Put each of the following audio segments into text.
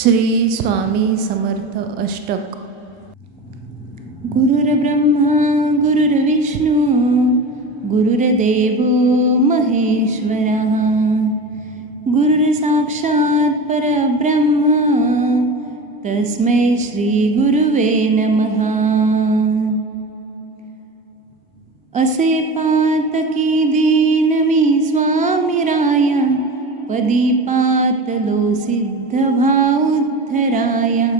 श्री स्वामी समर्थ अष्टक. गुरुर्ब्रह्मा गुरुर्विष्णू गुरुर्देवो महेश्वरः गुरुर्साक्षात् परब्रह्म तस्मै श्री गुरुवे नमः. असे पातकी दीन मी स्वामीराया पदी पातलो सिद्ध भाव उद्धराया.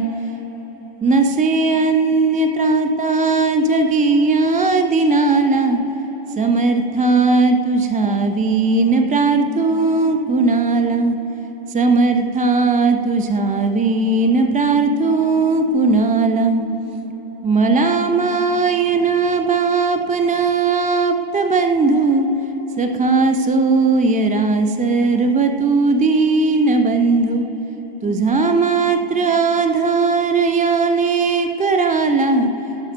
नसे अन्य त्राता जगिया दिनाला समर्था तुझ्या वीन प्रार्थू कुणाला. समर्था तुझ्या वीन प्रार्थू कुणाला. मला मायन बापन आप्त बंधू सखा सोयरा सर्व तू दीन बंधू. तुझा मात्र आधार याले कराला.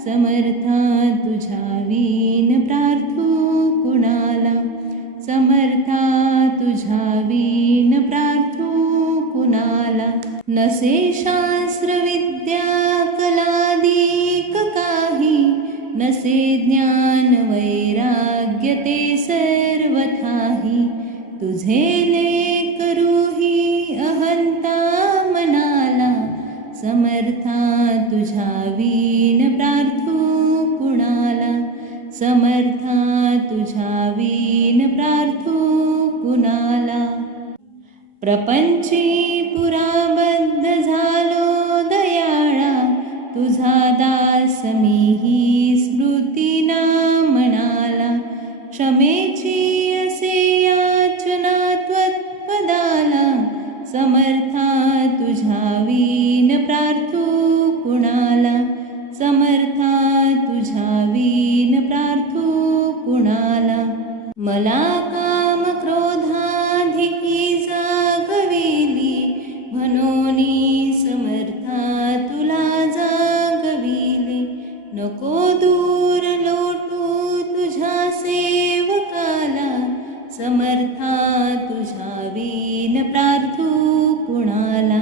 समर्था तुझ्या वीन प्रार्थू कुणाला. समर्था तुझ्या वीन प्रार्थू कुणाला. नसे शास्त्र विद्या कलादिक काही नसे ज्ञान वैराग्य ते सर्वथाही. तुझे लेकरूही अहंता मनाला. समर्था तुझ्या वीन प्रार्थू कुणाला. समर्था तुझ्या वीन प्रार्थू कुणाला. प्रपंची पुराबद्ध झालो दयाळा. तुझा दास मीही स्मृती ना म्हणाला. क्षमेची असे याचना त्वत्पदाला. समर्था तुझ्या वीन प्रार्थू कुणाला. समर्था तुझ्या वीन प्रार्थू कुणाला. मला काम क्रोधाधिकी जागविली म्हणोनी समर्था तुला जागविली. नको दूर लोटू तुझ्या सेवकाला. समर्था तुझ्या वीन प्रार्थू कुणाला.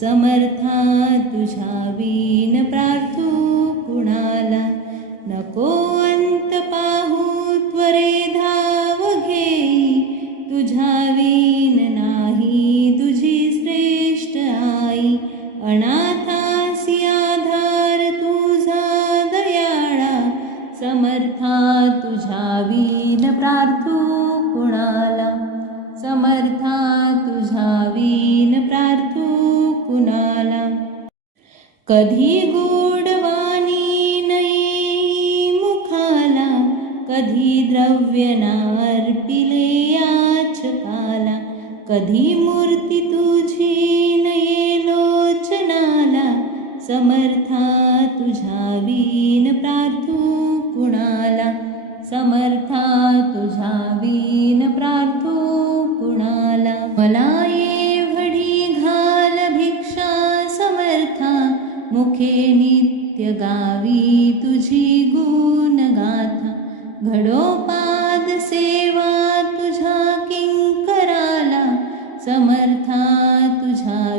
समर्था तुझ्या वीन प्रार्थू कुणाला. नको अंत पाहू त्वरे धाव घेई. तुझ्या वीन नाही तुझी श्रेष्ठ आई. अनाथासी आधार तुझा दयाळा. समर्था तुझ्या वीन प्रार्थू कुणाला. समर्था तुझ्या वीन प्रार्थू कुणाला. कधी गोडवाणी नये मुखाला. कधी द्रव्य नार्पिले याचकाला. कधी मूर्ती तुझी नये लोचनाला. समर्था तुझ्या वीन प्रार्थू कुणाला. समर्था तुझ्या वीन प्रार्थू कुणाला. मला एवढी घाल भिक्षा समर्था. मुखे नित्य गावी तुझी गुण गाथा. घडोपाद सेवा तुझ्या किंकराला. समर्था तुझ्या